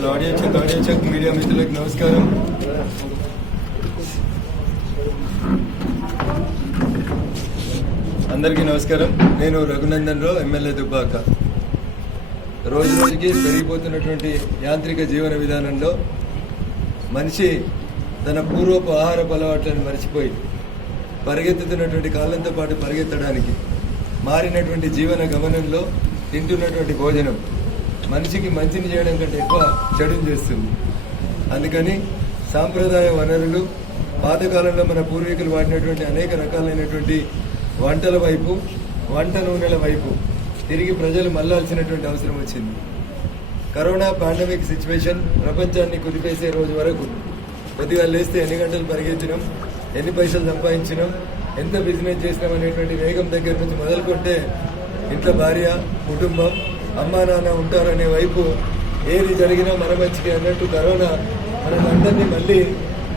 అసలు audio check media మిత్రులకు నమస్కారం. అందరికీ నమస్కారం. నేను రఘునందన్ రావు, ఎమ్మెల్యే దుబ్బాక. రోజు రోజుకి పెరిగిపోతున్నటువంటి యాంత్రిక జీవన విధానంలో మనిషి తన పూర్వపు ఆహారపు అలవాట్లను మర్చిపోయి పరిగెత్తుతున్నటువంటి కాలంతో పాటు పరిగెత్తడానికి మారినటువంటి జీవన గమనంలో తింటున్నటువంటి భోజనం మనిషికి మంచిని చేయడం కంటే ఎక్కువ చెడుని చేస్తుంది. అందుకని సాంప్రదాయ వనరులు, పాతకాలంలో మన పూర్వీకులు వాడినటువంటి అనేక రకాలైనటువంటి వంటల వైపు, వంట నూనెల వైపు తిరిగి ప్రజలు మళ్లాల్సినటువంటి అవసరం వచ్చింది. కరోనా పాండమిక్ సిచ్యువేషన్ ప్రపంచాన్ని కుదిపేసే రోజు వరకు కొద్దిగా లేస్తే ఎన్ని గంటలు పరిగెత్తినాం, ఎన్ని పైసలు సంపాదించినాం, ఎంత బిజినెస్ చేసినాం అనేటువంటి వేగం దగ్గర నుంచి మొదలుకుంటే ఇంట్లో భార్య, కుటుంబం, అమ్మా నాన్న ఉంటారనే వైపు ఏది జరిగినా మన మంచికి అన్నట్టు కరోనా మనందరినీ మళ్ళీ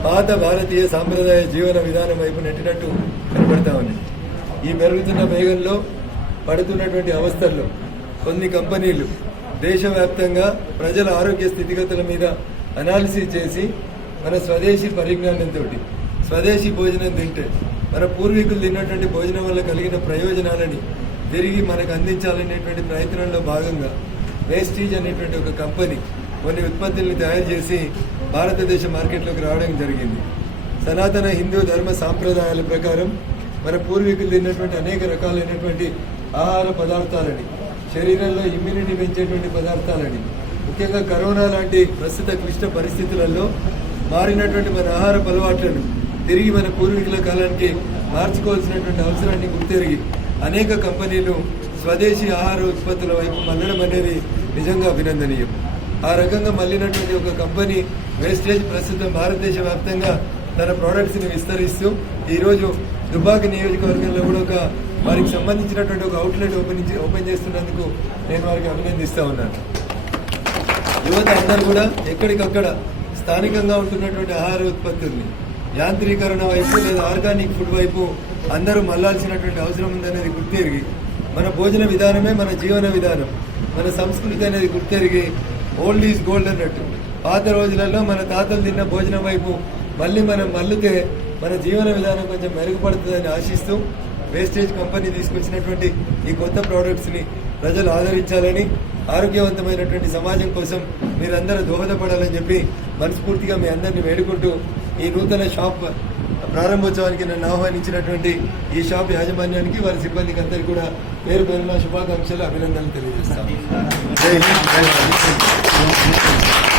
పాత భారతీయ సాంప్రదాయ జీవన విధానం వైపు నెట్టినట్టు కనబడతా ఉంది. ఈ పెరుగుతున్న వేగంలో పడుతున్నటువంటి అవస్థల్లో కొన్ని కంపెనీలు దేశవ్యాప్తంగా ప్రజల ఆరోగ్య స్థితిగతుల మీద అనాలిసిస్ చేసి మన స్వదేశీ పరిజ్ఞానంతో స్వదేశీ భోజనం తింటే మన పూర్వీకులు తిన్నటువంటి భోజనం వల్ల కలిగిన ప్రయోజనాలని తిరిగి మనకు అందించాలనేటువంటి ప్రయత్నంలో భాగంగా వేస్టీజ్ అనేటువంటి ఒక కంపెనీ కొన్ని ఉత్పత్తుల్ని తయారు చేసి భారతదేశ మార్కెట్లోకి రావడం జరిగింది. సనాతన హిందూ ధర్మ సాంప్రదాయాల ప్రకారం మన పూర్వీకులు తిన్నటువంటి అనేక రకాలైనటువంటి ఆహార పదార్థాలని, శరీరంలో ఇమ్యూనిటీ పెంచేటువంటి పదార్థాలని, ముఖ్యంగా కరోనా లాంటి ప్రస్తుత క్లిష్ట పరిస్థితులలో మారినటువంటి మన ఆహార అలవాట్లను తిరిగి మన పూర్వీకుల కాలానికి మార్చుకోవాల్సినటువంటి అవసరాన్ని గుర్తెరిగి అనేక కంపెనీలు స్వదేశీ ఆహార ఉత్పత్తుల వైపు మళ్ళడం అనేది నిజంగా అభినందనీయం. ఆ రకంగా మళ్ళినటువంటి ఒక కంపెనీ వేస్టేజ్ ప్రస్తుతం భారతదేశ వ్యాప్తంగా తన ప్రోడక్ట్స్ని విస్తరిస్తూ ఈరోజు దుబ్బాక నియోజకవర్గంలో కూడా వారికి సంబంధించినటువంటి ఒక అవుట్లెట్ ఓపెన్ చేస్తున్నందుకు నేను వారికి అభినందిస్తూ ఉన్నాను. యువత అందరూ కూడా ఎక్కడికక్కడ స్థానికంగా ఉంటున్నటువంటి ఆహార ఉత్పత్తుల్ని యాంత్రీకరణ వైపు లేదా ఆర్గానిక్ ఫుడ్ వైపు అందరూ మళ్లాల్సినటువంటి అవసరం ఉందనేది గుర్తెరిగి మన భోజన విధానమే మన జీవన విధానం, మన సంస్కృతి అనేది గుర్తెరిగి ఓల్డ్ ఈజ్ గోల్డ్ అన్నట్టు పాత రోజులలో మన తాతలు తిన్న భోజనం వైపు మళ్ళీ మనం మళ్ళితే మన జీవన విధానం కొంచెం మెరుగుపడుతుందని ఆశిస్తూ వేస్టేజ్ కంపెనీ తీసుకొచ్చినటువంటి ఈ కొత్త ప్రోడక్ట్స్ని ప్రజలు ఆదరించాలని, ఆరోగ్యవంతమైనటువంటి సమాజం కోసం మీరందరూ దోహదపడాలని చెప్పి మనస్ఫూర్తిగా మీ అందరినీ వేడుకుంటూ ఈ నూతన షాప్ ప్రారంభోత్సవానికి నన్ను ఆహ్వానించినటువంటి ఈ షాప్ యాజమాన్యానికి, వారి సిబ్బందికి అందరికీ కూడా పేరు పేరున శుభాకాంక్షలు, అభినందనలు తెలియజేస్తాను. జై హింద్, జై భారత్.